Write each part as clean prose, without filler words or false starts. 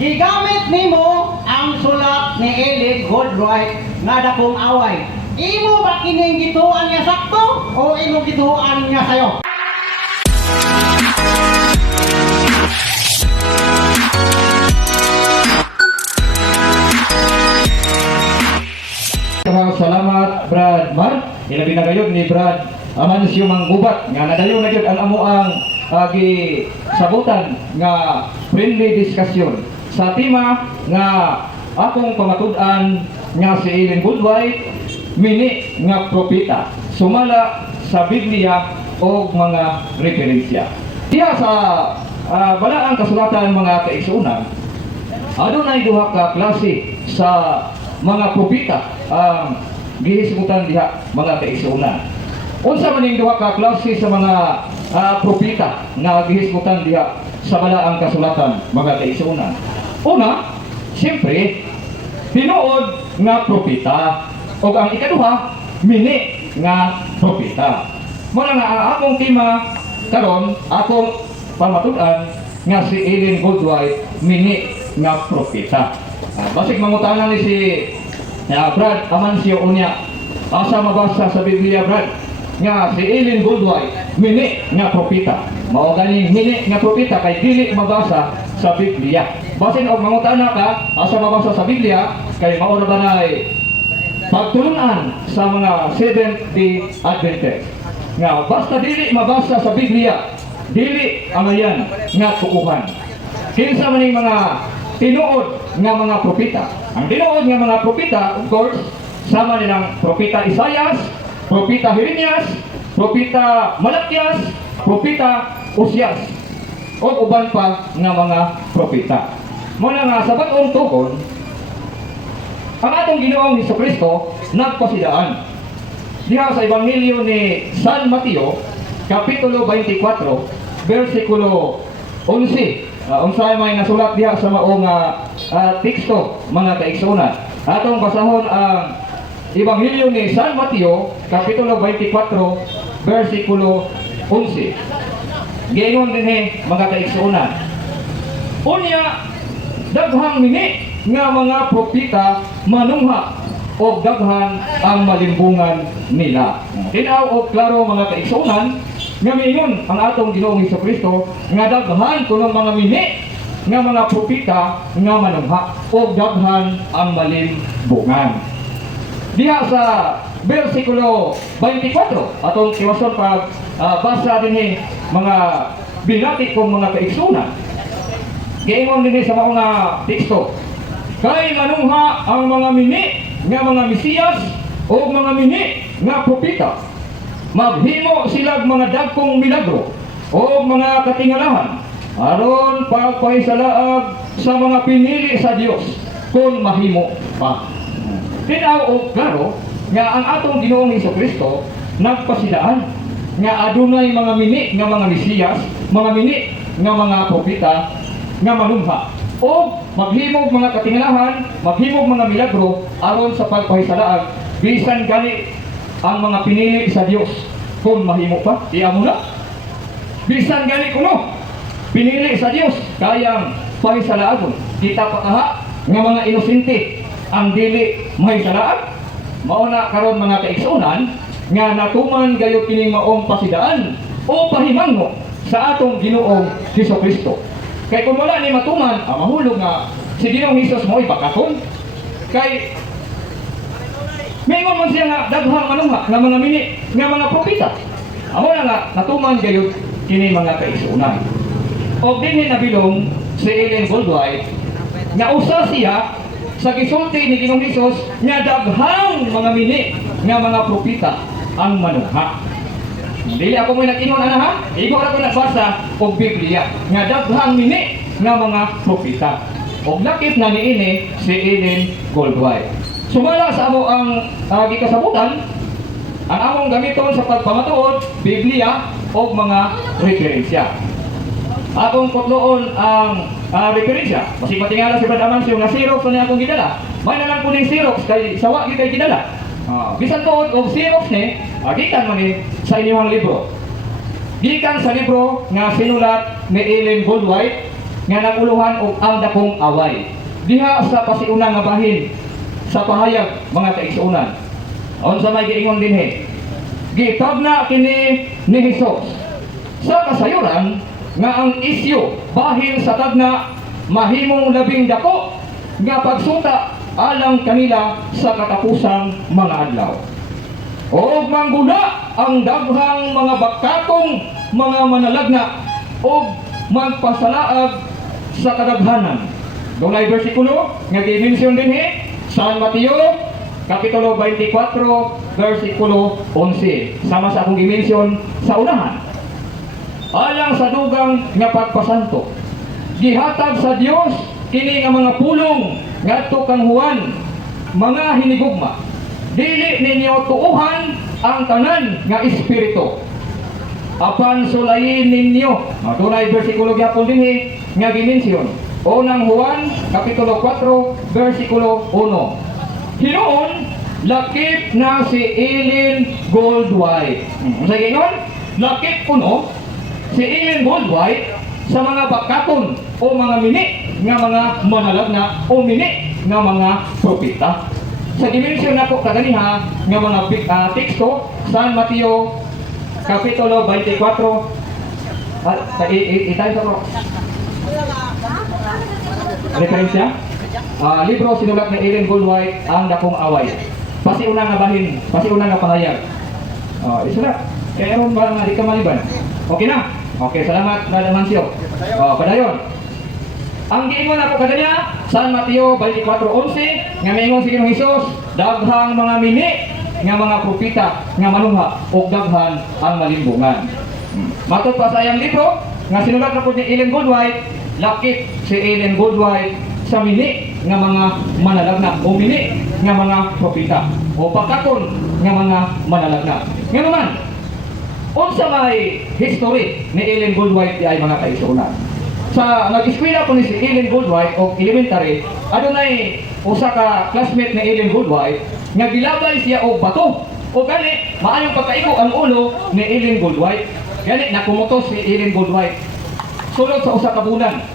Gigamit nimo ang sulat ni Ellen Goldwright nga dakong away. Imo ba kining gituan niya sakto o imo gituan niya sayo? Salamat Brad Mar. Ilabi na gayud ni Brad Amancio Manggubat nga nadayon na gyud ang amo ang sabutan nga friendly discussion sa tema nga akong pamatud-an nga si Ellen Goldwright mini nga propeta sumala sa Biblia o mga referensya. Diya sa balaang kasulatan mga kaigsuonan, adunay duha ka klase sa mga propeta ang gihisgutan diha mga kaigsuonan. Unsa man ning duha ka klase sa mga propeta nga gihisgutan diha sa balaang kasulatan mga kaigsuonan? Una, siyempre, tinuod nga propeta o ang ikaduha, mini nga propeta. Muna nga ang akong tema karon, akong pamatud-an nga si Ellen Goldwright mini nga propeta. Basig mangutanan ni si Brad Amancio unya. Asa mabasa sa Biblia Brad nga si Ellen Goldwright mini nga propeta. Mao gani mini nga propeta kay dili mabasa sa Biblia. Basin og mangutana ka asa mabasa sa Biblia kay mao na banay pagtulunan sa mga Seventh-day Adventist. Nga basta dili mabasa sa Biblia, dili amayan nga tukuhan. Kinsa man ning mga tinuod nga mga propeta. Ang tinuod nga mga propeta, of course, sama nilang propeta Isaias, propeta Jeremias, propeta Malakias, propeta Osias, o uban pa nga mga propeta. Muna nga sa batong tukon, ang atong Ginoong Hesukristo nagpasidaan. Diha sa Ebanghelyo ni San Mateo, Kapitulo 24, versikulo 11. Unsay may nasulat diha sa maong teksto mga kaigsuonan. Atong basahon ang Ebanghelyo ni San Mateo, Kapitulo 24, versikulo 11. Giingon dinhi mga kaigsuonan. Unya daghang mini nga mga propeta manungha o daghan ang malimbungan nila. Tinaw og klaro mga kaigsuonan nga miingon ang atong Ginoong Hesukristo nga daghan kunong mga mini nga mga propeta nga manungha o daghan ang malimbungan. Diha sa versikulo 24 atong kiwason pag basa dinhi mga binati kong mga kaigsuonan. Giingon dinhi sa mga teksto, kay manungha ang mga mini nga mga Mesiyas o mga mini nga propeta. Maghimo silag mga dagkong milagro o mga katingalahan aron pagpahisalaag sa mga pinili sa Dios kung mahimo pa. Tinaw og klaro nga ang atong Ginoong Hesukristo nagpasidaan nga adunay mga mini nga mga Mesiyas, mga mini nga mga propeta nga manungha o maghimog mga katingalahan, maghimog mga milagro aron sa pagpahisalaag bisan gani ang mga pinili sa Dios kung mahimo pa. Iya mo na bisan gani kuno pinili sa Dios kayang pahisalaagon. Kita pa kaha nga mga inosente ang dili mahisalaag. Mao na karon mga kaigsuonan nga natuman gayo kining maong pasidaan o pahimangno sa atong Ginoong Hesukristo. Kay kung wala ni matuman, mahulog nga si Ginoong Hesus mo'y bakaton. Kay mingon man siya nga daghang manungha nga mga mini nga mga propeta. Amo na nga natuman gayud kini mga kaigsuonan. Og dinhi nabilong si Ellen Goldwright nga usa siya sa gisulti ni Ginoong Hesus nga daghang mga mini nga mga propeta ang manungha. Dili ako mo nag-ingon ana ha? Igo ra ko nagbasa og Biblia nga daghang mini nga mga propeta. Og lakip na niini si Ellen Goldwright. Sumala sa amo ang gikasabutan ang among gamiton sa pagpamatuod Biblia og mga referensya. Akong kutloon ang referensya. Basig matingala si Brad Amancio nga Xerox na akong gidala. May na lang po ning Xerox kay sawa gyud kay gidala. Bisan tuod og Xerox ni gikan man ni sa inyong libro. Gikan sa libro nga sinulat ni Ellen Goldwright nga naguluhan og ang dakong away. Diha sa pasiunang nga bahin sa pahayag mga kaigsuonan. Unsa may giingon dinhi? Gitabna kini ni Hesus sa kasayuran nga ang isyu bahin sa tagna mahimong labing dako nga pagsuta alang kanila sa katapusang mga adlaw. O mangguna ang daghang mga bakatong mga manalagna o magpasalaag sa kadaghanan. Dunay bersikulo nga gi-mention dinhi sa Mateo Kapitulo 24, versikulo 11. Sama sa akong i-mention sa unahan. Alang sa dugang nga pagpasanto, gihatag sa Dios kini nga mga pulong ngadto kang Juan, mga hinigugma. Dili ninyo tuuhan ang tanan nga espiritu. Apan sulayin ninyo. Dunay bersikulo gyapon dinhi nga gi-mention. Unang Juan Kapitulo 4, versikulo 1. Hinoon, lakip na si Ellen Goldwhite. Sa gayon, lakip kuno si Ellen Goldwhite sa mga bakaton o mga mini nga mga manalagna o mini nga mga propeta. Sa dimensyon nako kaganiha nga mga teksto sa Mateo Kapitulo 24 itay sa referensya. Libro sinulat ni Ellen Goldwhite, Ang Dakong Away. Pasiuna nga bahin, pasiuna nga pahayag. Isulat. Kaya ron ba nga di ka maliban? Okay na? Okay, salamat Brother Mancio. Padayon. Ang giingon ako kadanya sa Mateo 24:11 nga miingon si Ginoong Hesus, daghang mga mini nga mga propeta nga manungha ug daghan ang malimbungan. Matod pa sa iyang libro nga sinulat na po ni Ellen Goldwhite, lakip si Ellen Goldwhite sa mini nga mga manalagna o mini nga mga propeta o pagkakon nga mga manalagna. Nga naman, unsa may history ni Ellen Goldwhite ay mga kaigsuonan. Sa nag-eskwela po ni si Ellen Goldwhite o elementary, adunay usa ka classmate ni Ellen Goldwhite nga gilabay siya og bato. O gani, maayong pagkaigo ang ulo ni Ellen Goldwhite. Gani, nakumutos si Ellen Goldwhite sulod sa usa ka bulan.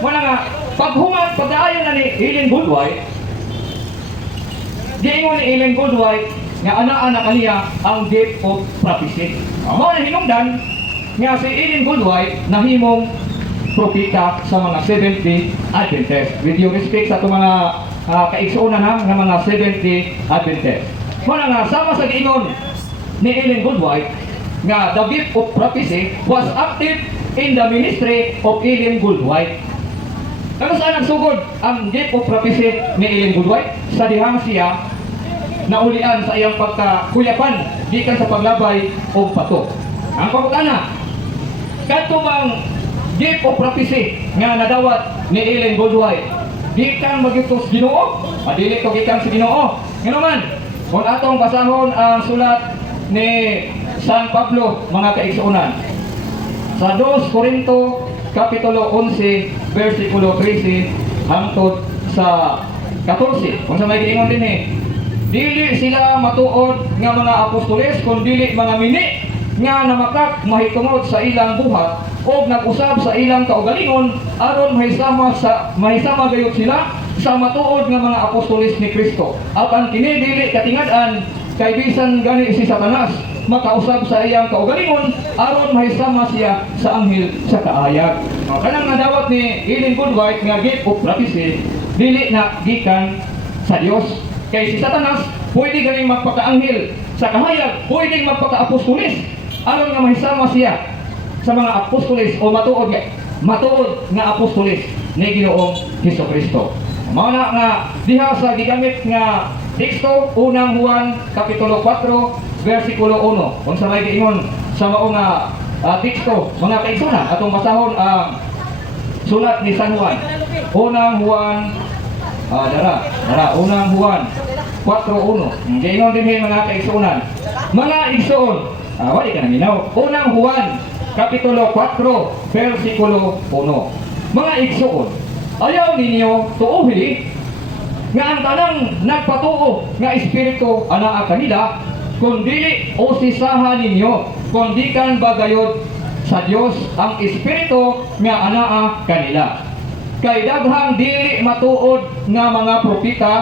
Wala nga, paghumat, pagdaayon na ni Ellen Goldwhite, giingon ni Ellen Goldwhite nga anaa na kaniya ang gift of prophecy. Mao na hinungdan nga si Ellen Goldwhite nahimong propeta sa mga Seventh-day Adventist. With due respect sa itong mga kaigsuonan nga mga Seventh-day Adventist. Mao nga sama sa giingon ni Ellen Goldwhite nga the gift of prophecy was active in the ministry of Ellen Goldwhite. Ano saan nagsugod ang gift of prophecy ni Ellen Goldwhite? Sa dihang siya naulian sa iyang pagkakuyapan gikan sa paglabay o pato. Ang pagkana, katubang gift of prophecy nga nadawat ni Ellen Goldwhite, gikan magitos Ginoo, adili to gikan si Ginoo. Nga naman, kung atong basahon ang sulat ni San Pablo, mga kaigsuonan, sa 2 Korinto Kapitulo 11, versikulo 13 hangtod sa 14. Kung sa may giingon din dili sila matuod nga mga apostoles, kung dili mga mini nga namakak mahitungod sa ilang buhat o nag-usab sa ilang kaugalingon aron mahisama gayud sila sa matuod nga mga apostoles ni Kristo. Apan kini dili katingad-an kay bisan gani si Satanas makausab sa iyang kaugalingon aron mahisama siya sa anghel sa kaayag. Kanang nadawat ni Ellen Goldwhite nga gift of prophecy dili na gikan sa Dios. Kay si Satanas pwede ganing magpaka-anghel sa kahayag, pwede magpaka-apostoles aron nga mahisama siya sa mga apostoles o matuod nga apostoles ni Ginoong Hesukristo. Mao na nga diha sa gigamit nga teksto, unang Juan Kapitulo 4, versikulo 1. Kung sa may giingon sa mao nga teksto, mga kaigsuonan, atong basahon ang sulat ni San Juan. Unang Juan, unang Juan 4:1. Giingon din mga kaigsuonan. Mga igsuon, wali ka na minaw. Unang Juan Kapitulo 4, versikulo 1. Mga igsuon, ayaw ninyo tuuhi nga ang tanang nagpatuo nga espiritu anaa kanila, kundi usisahan ninyo, kundi kan bagayod sa Dios ang espiritu nga anaa kanila. kay daghang dili matuod nga mga propeta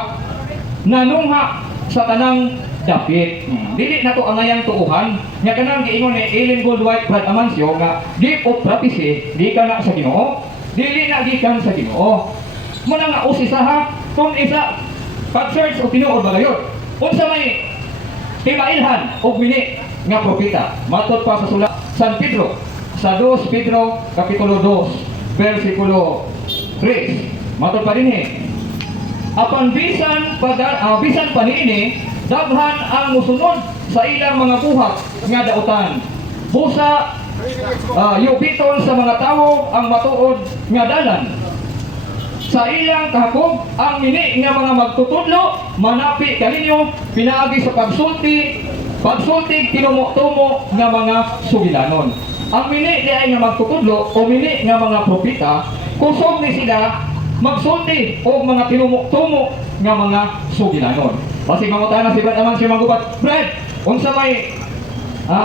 nanungha sa tanang dapit. Dili na to angayang tuuhan nga kanang giingon ni Ellen Goldwhite Brad Amancio nga gift of prophecy di ka na sa Ginoo, dili na gikan sa Ginoo. Muna nga usisa ha kung isa pag-search o tinuod ba gayon unsa may timailhan o mini nga propeta matud pa sa sulat San Pedro sa 2 Pedro kapitulo 2 versikulo 3 matud pa dinhi apan bisan pa niini daghan ang musunod sa ilang mga buhat nga dautan busa yubiton sa mga tawo ang matuod nga dalan sa ilang kahakog ang mini nga mga magtutudlo manapi kaninyo pinaagi sa pagsulti tinumo-tumo nga mga sugilanon. Ang mini di ay nga magtutudlo o mini nga mga propeta kusog ni sila magsulti o mga tinumo-tumo nga mga sugilanon. Basi mangutana si Brad Amancio Manggubat, Brad, unsa may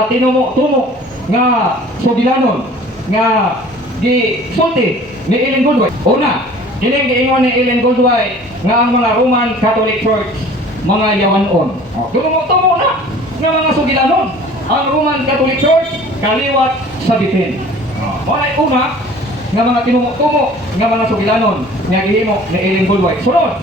tinumo-tumo nga sugilanon nga gisulti ni Ellen Goldwhite? Una, kining giingon ni Ellen Goldwhite nga ang mga Roman Catholic Church mga yawanon. Tinumo-tumo na nga mga sugilanon. Ang Roman Catholic Church kaliwat sa bitin. Walay una nga mga tinumo-tumo nga mga sugilanon nga gihimo ni Ellen Goldwhite. Sunod,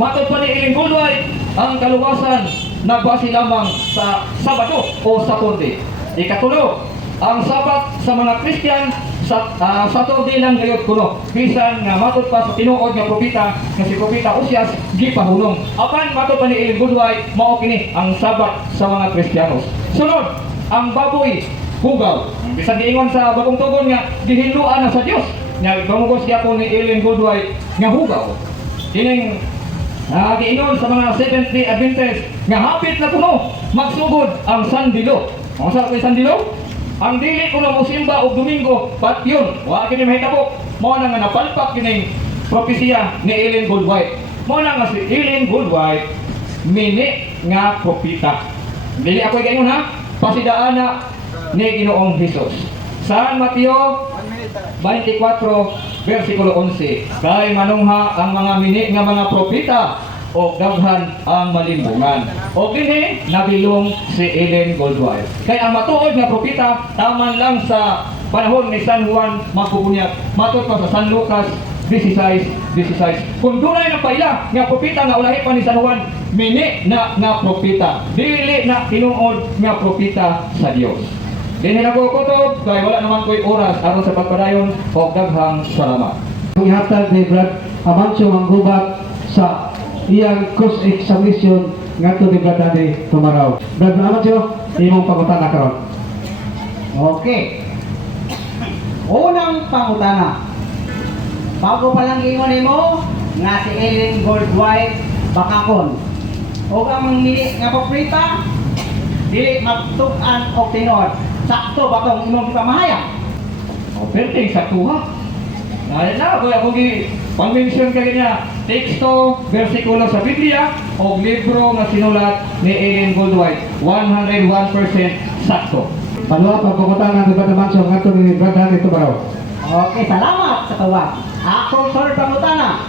matod pa ni Ellen Goldwhite ang kaluwasan nagbase lamang sa Sabado o Saturday. Ikatulo, ang Sabat sa mga Christian sa Saturday lang gayud kuno. Bisan nga matod pa sa tinuod nga propeta nga si propeta Osias gipahunong. Apan matod pa ni Ellen Goldwhite mao kini ang Sabat sa mga Kristiyanos. Sunod, ang baboy hugaw. Bisan giingon sa bagong tugon nga gihinluan na sa Dios. Nga gumugos siya po ni Ellen Goldwhite nga hugaw. Kining giingon sa mga Seventh-day Adventist nga hapit na kuno magsugod ang sandilo. Ang sa sandilo? Ang dili kuno musimba og Domingo, pat yun. Wa kini mahitabo. Mao na nga napalpak kining propesiya ni Ellen Goldwhite. Mao na nga si Ellen Goldwhite mini nga propeta. Dili ako gayon ha. Pasidaana ni Ginoong Hesus. Sa Mateo 24 versikulo 11. Kay manungha ang mga mini nga mga propeta o daghan ang malimbungan. O dinhi nabilong si Ellen Goldwhite. Kay ang matuod nga propeta taman lang sa panahon ni San Juan magpupunyag. Matud pa sa San Lucas 16:16. Kung dunay na paila nga propeta nga ulahi pa ni San Juan, mini na nga propeta. Dili na tinuod nga propeta sa Dios. Dinhi na ko kutob kay wala naman ko'y oras aron sa pagpadayon o daghang salamat. Ihatag ni Brad Amancio Manggubat sa iyang cross-examination ngadto ni Brad Daddy Tumaraw. Brad Amancio, imong pangutana karon. Okay. Unang pangutana. Bago pa lang ingon nimo nga si Ellen Goldwhite bakakon. O ang mangmili nga propeta dili magtug-an og tinuod. Sakto ba tong imong pamahayag? O perting sa tuha. Na ako pang-mention ka niya teksto, versikulo sa Biblia o libro nga sinulat ni Ellen Goldwhite 101% sakto. Panuwa pagkukutana ni Brad Amancio ngadto ni Brad Daddy Tumaraw. Okay, salamat sa tawag. Ako sir pangutana.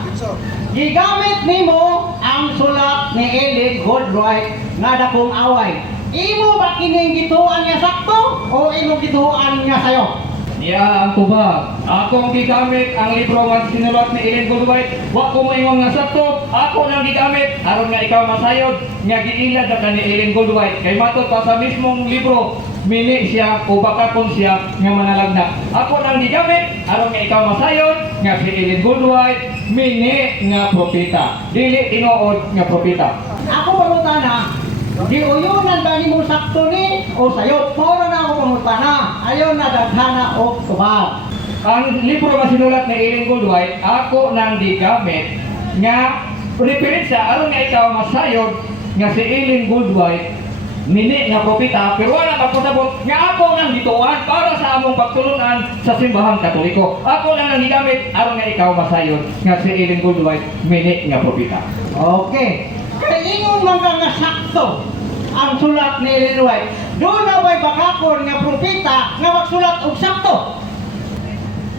Gigamit nimo ang sulat ni Ellen Goldwhite nga dakong away. Imo ba kining gituan nga sakto o imo gituan nga sayo? Niya ang tubag. Akong gigamit ang libro nga sinulat ni Ellen Goldwhite. Wa ko moingon nga sakto. Ako nang gigamit aron nga ikaw masayod nga giilad ka ni Ellen Goldwhite. Kay matud pa sa mismong libro mini siya o bakakon siya nga manalagna. Ako nang gigamit aron nga ikaw masayod nga si Ellen Goldwhite mini nga propeta. Dili tinuod nga propeta. Ako pangutana, giuyunan ba nimo sakto ni o sayo? Mao na ako pangutana. Ayon na daghana og tubag. Ang libro nga sinulat ni Ellen Goldwhite, ako nang gigamit nga referensya aron nga ikaw masayod nga si Ellen Goldwhite mini nga propeta, pero wala magpasabot nga ako nang gituan para sa among pagtulunan sa simbahang Katoliko. Ako lang nang gigamit aron nga ikaw masayod nga si Ellen Goldwhite mini nga propeta. Okay. Kaya ingon man ka nga sakto ang sulat ni Ellen White. Doon na ba'y bakakon nga propeta nga magsulat og sakto?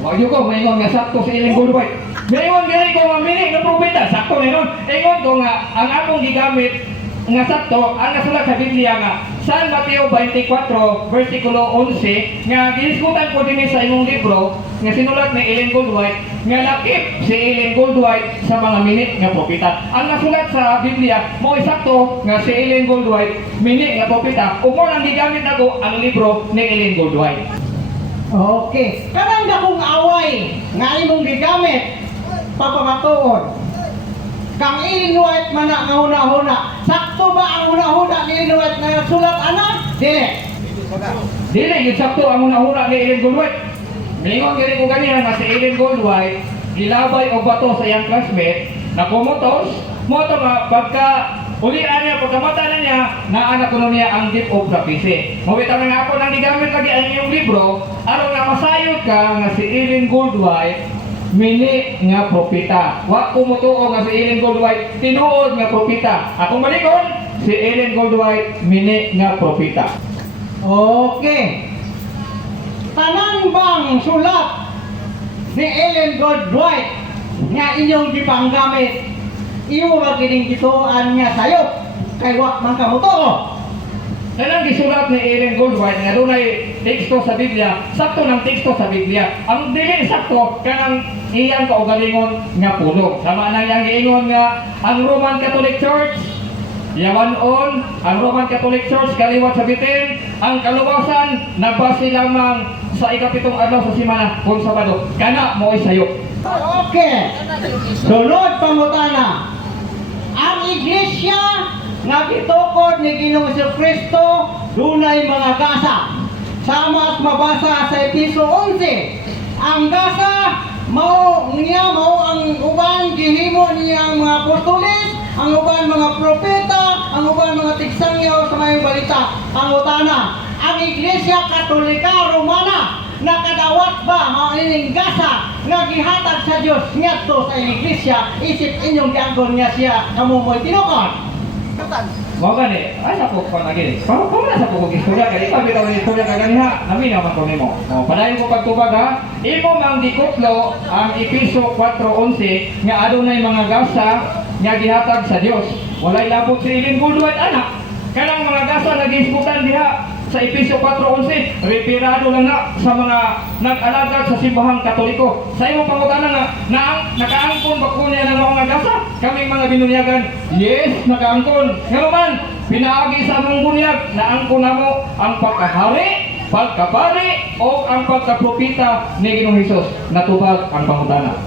Wag yo ko maingon nga sakto si Ellen Goldwhite. Ngayon gani ko mamili ng propeta, sakto ni ron. Ingon ko nga ang akong gigamit nga sakto ang nasulat sa Biblia nga San Mateo 24 versikulo 11 nga giniskutan ko dinhi sa imong libro nga sinulat ni Ellen Goldwhite nga lakip si Ellen Goldwhite sa mga minit nga propeta. Ang nasulat sa Biblia mao sakto nga si Ellen Goldwhite minit nga propeta ug mo lang gigamit nako ang libro ni Ellen Goldwhite. Okay. Karang dakong away nga imong gigamit papamatuod. Kang Ellen White man nga huna-huna. Sakto ba ang huna-huna ni Ellen White na sulat ana? Dili. Dili gyud sakto ang una-una ni Ellen Goldwhite. Mingon gani ko ganiha nga si Ellen Goldwhite gilabay og bato sa iyang classmate na kumotos mo to nga pagka ulian niya pagkamata na niya naa kuno niya ang gift of prophecy. Mawita nga ako nang gigamit lagi ang iyong libro aron nga masayod ka nga si Ellen Goldwhite mini nga propeta. Wa ko motuo nga si Ellen Goldwhite tinuod nga propeta. Akong malikon si Ellen Goldwhite mini nga propeta. Okay. Tanan bang sulat ni Ellen Goldwhite nga inyong gipanggamit iyo ba kining gituan nga sayop kay wa man ka motuo? Kanang gisulat ni Ellen Goldwhite nga dunay teksto sa Biblia, sakto ng teksto sa Biblia. Ang dili sakto kanang iyang kaugalingon nga pulong. Sama nang iyang giingon nga ang Roman Catholic Church yawanon, ang Roman Catholic Church kaliwat sa bitin, ang kaluwasan nagbase lamang sa ikapitong adlaw sa semana kung Sabado. Kana mo'y sayop. Okay. Sunod pangutana. Ang iglesia nga gitukod ni Ginoong Kristo dunay mga gasa. Sama mabasa sa Episo 11. Ang gasa mao ang uban gihimo niya mga apostoles, ang uban mga propeta, ang uban mga tigsangyaw sa mga balita. Pangutana, ang Iglesia Katolika Romana nakadawat ba mao ining gasa nga gihatag sa Dios ngadto sa iglesia isip inyong gianggon nga siya kamo mo'y tinukod? Mao gani, ay sa ko pa lagi. Para na sa ko istorya kay pa bitaw ni istorya kaganiha, nami naman ko nimo. Padayon ko pagtubag ha. Imo mang gikutlo ang Episo 4:11 nga adunay mga gasa nga gihatag sa Dios. Walay labot si Ellen Goldwhite anak. Kanang mga gasa nga gihisgutan diha sa Episo 4:11, referado lang na sa mga nag-alagad sa simbahang Katoliko. Sa imong pangutana nga nakaangkon ba ko niya ng mga gasa? Kaming mga binunyagan, yes, nakaangkon. Nga naman, pinaagi sa among bunyag, naangkon namo ang pagkahari, pagkapari, o ang pagkapropita ni Ginoong Hesus. Natubag ang pangutana.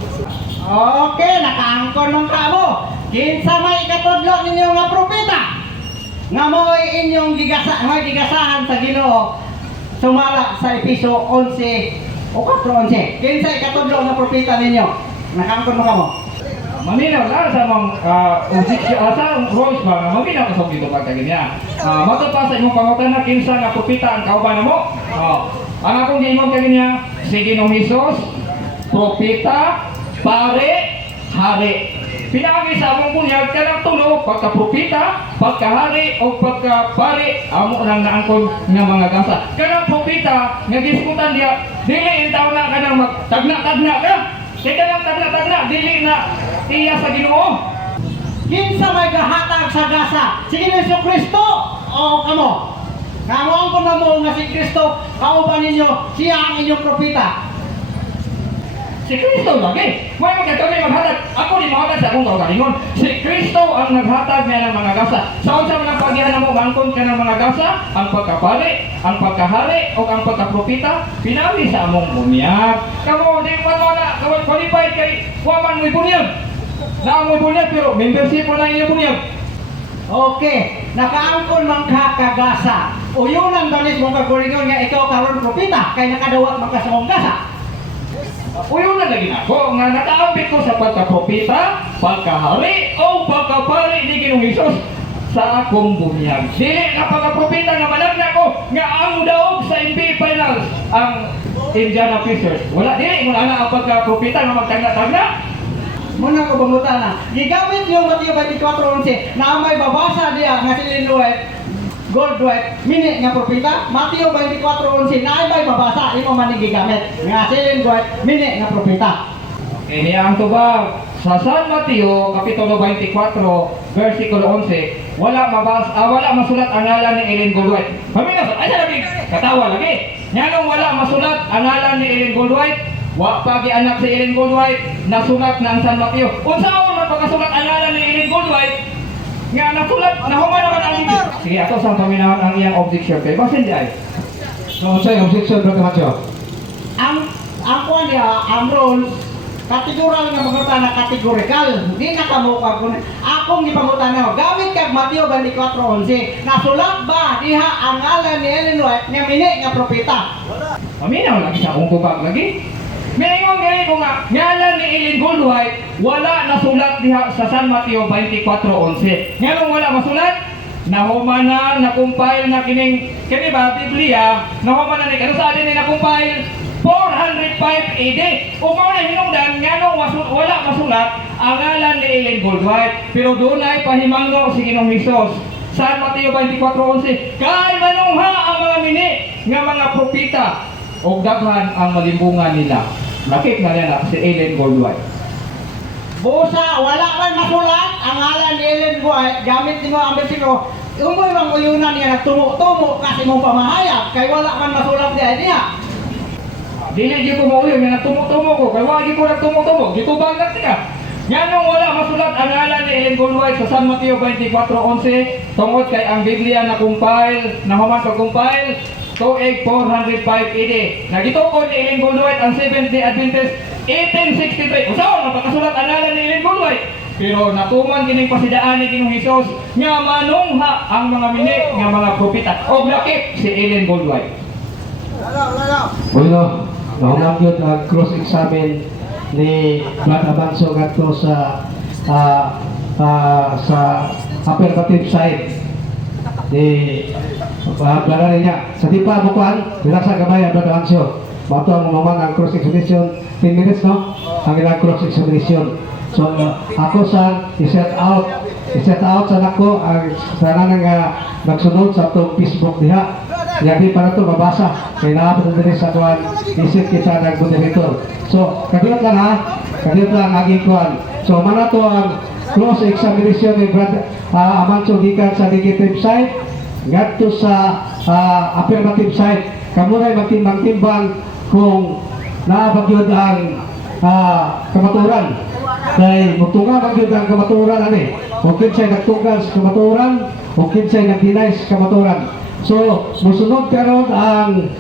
Okay, nakaangkon man kamo. Kinsa may ikatudlo ninyo nga propeta? Nga mo'y inyong gigasahan sa Ginoo sumala sa Episo 11 o 4:11. Kinsa ikatudlo nga propeta ninyo? Nakaangkon mo kamo? Maminaw na sa mga sa rules ba nga maminaw sa dito pagkaganiya. Matod pa sa imong pangutana kinsa nga propeta ang kauban namo? Ang akong giingog kaganiya si Ginoong Hesus, propeta, pare, hari. Pinagi sa among bunyag kanang tulo pagka-propeta, pagka-hari o pagka-pari amo nang naangkon nga mga gasa. Kanang propeta nga giskutan diya dili intaw na kanang magtagna-tagna ka. Kay kanang tagna-tagna dili na iya sa Ginoo. Kinsa may gahatag sa gasa? Si Ginoong Kristo o kamo? Kamo ang kumamo nga si Kristo, kauban ninyo siya ang inyong propeta. Si Kristo lagi. May magkatuloy maghatag. Ako ni maghatag sa akong kaugalingon. Si Kristo ang naghatag niya ng mga gasa. Sa unsa man ang paggihan mo mangkon ka ng mga gasa, ang pagkapari, ang pagkahari o ang pagkapropeta, pinawi sa among bunyag. Kamo di man wala qualified kay wa man mo'y bunyag. Na mo'y bunyag pero membership mo na inyong bunyag. Okay, nakaangkon man ka kagasa. Uyunan dalis mong kagulingon nga ikaw karon propeta kay nakadawat man ka sa mong gasa. Uyo na lagi ako nga nakaambit ko sa pagkapropeta, pagkahari o pagkapari ni Ginoong Hesus sa akong bunyag. Dili na pagkapropeta nga malagna ko nga ang daog sa MP Finals ang Indiana Pacers. Wala dili mo ana ang pagkapropeta nga magtagna-tagna. Muna ko bangutana. Gigamit yung Mateo 24:11 na may babasa diya nga si Ellen Goldwhite mini nga propeta. Mateo 24:11 na may babasa imo man gigamit nga si Ellen Goldwhite mini nga propeta. Ini ang tubag. Sa San Mateo, Kapitulo 24, versikulo 11, wala masulat ang ngalan ni Ellen Goldwhite. Pamina, ay sa lagi, katawa lagi. Nganong wala masulat ang ngalan ni Ellen Goldwhite? Wa pagi anak si Ellen Goldwhite, nasulat ng San Mateo. Unsaon man pagkasulat ang ngalan ni Ellen Goldwhite? Nga nasulat, nahuman naman ang libro. Sige, ato sa paminawan ang iyang objection kay basin di ay. So, sa'yo, objection, Brother Macho. Ang kuan niya, ang rules, kategoral nga mangutan na kategorikal. Hindi na kamukha ko. Akong ipangutan na, gamit kag Mateo 24:11, nasulat ba diha ang ngalan ni Ellen White nga mini nga propeta? Paminaw lagi sa akong tubag lagi. Mayroon gani ko nga, ngalan ni Ellen Goldwhite, wala nasulat diha sa San Mateo 24:11. Nganong wala masulat? Nahuman na, na-compile na kini ba, Biblia, nahuman na ano sa atin na compile 405 AD. Umaw na hinungdan, nganong wala masulat ang ngalan ni Ellen Goldwhite. Pero doon ay pahimangno si Ginoong Hesus. San Mateo 24:11, kay manungha ang mga mini nga mga propeta o daghan ang malimbungan nila. Lakip na nila si Ellen Goldwhite. Busa, wala man masulat ang ngalan ni Ellen White, gamit nimo ang bersikulo. Umoy mang uyunan niya nagtumo-tumo kasi mong pamahayag, kay wala man masulat niya. Dili di ko mauyo nga nagtumo-tumo ko, kay wagi ko nagtumo-tumo, gitubag lang siya. Nganong wala masulat ang ngalan ni Ellen Goldwhite sa San Mateo 24:11 tungod kay ang Biblia na compile, nahuman pag-compile tuig 405 AD. Nagitukod ni Ellen Goldwhite ang Seventh-day Adventist 1863. Usaon napakasulat ang ngalan ni Ellen Goldwhite. Pero natuman kining pasidaan ni Ginoong Hesus nga manungha ang mga mini nga mga propeta og lakip si Ellen Goldwhite. Bueno, naunang yun ang cross-examine ni Brad Abanso ngadto sa affirmative side ni Brad niya. Sa di pa bukuan, binasa gamay ang Brad Abanso. Bato ang mamang ang cross-examination 10 minutes, no? Ang ilang cross-examination. So, ako sa i-set out sa nako ang sana nga nagsunod sa itong Facebook diha. Hindi para ito mabasa. Kaya nakapit na sa kuhan, isip kita nag-moderator. So, kadiyot lang ha. Kadiyot lang ang aging kuhan. So, mana to ang cross-examination ni Brad Amanso gikan sa negative side, ngadto sa affirmative side. Kamunay magtimbang-timbang kung naabagyod ang kamaturan. Kaya magtunga bagyod ang kamaturan ani. O kinsay nagtunggal sa kamaturan, o kinsay nagdinay sa kamaturan. So, musunod karon ang